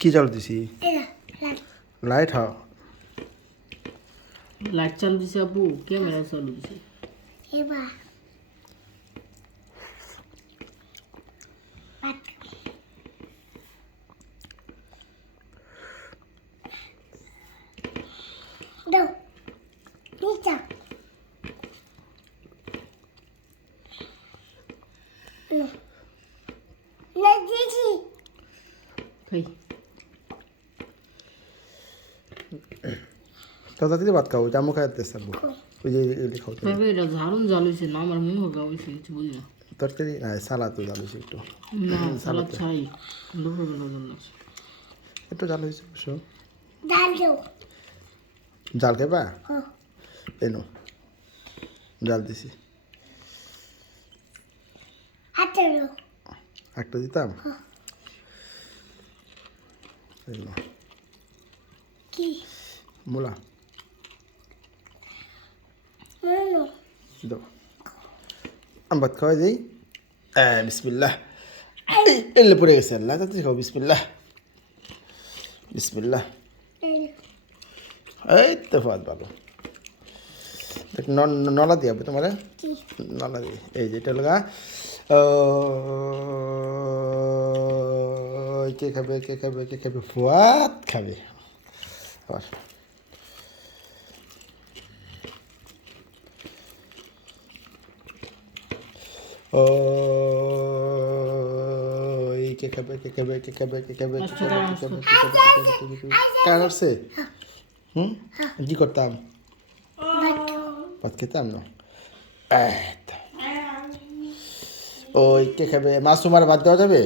কি চালু দিছি লাইট হ লাইট চালু দিছে আপু, ক্যামেরা চালু দিছে। খাই। তাড়াতাড়ি ভাত খাও জামু খাইতে সাবু ওই যে এগুলি খাও তবে এটা ঝাড়ুন জাল হয়েছে না, আমার মনে হবে হয়েছে, কিছু বুঝি না। তরকারি না সালাদ তো জাল হয়েছে একটু না সালাদ ছাড়াই দুপুরবেলা জন্য আছে। একটু জাল হয়েছে অবশ্য জাল খাইবা এনো জাল দিছি একটা দিতাম এনো মূলা দাও আমি ভাত খাওয়াই দিই বিসমিল্লাহ এলে পড়ে গেছে আল্লাহ তাড়াতাড়ি খাও বিসমিল্লাহ বিসমিল্লাহ এই তো ভাত ভালো নলা দিয়ে তোমার নলা দিয়ে এই যে এটা লগা কে খাবে কে খাবে কে খাবে ফুয়াত খাবে আবার ও কে খাবে কে খাবে কে খাবে কে খাবে কে খাবে কে খাবে কার আসছে কি করতাম ভাত খেতাম না ওই কে খাবে মাছ তোমার ভাত দেওয়া যাবে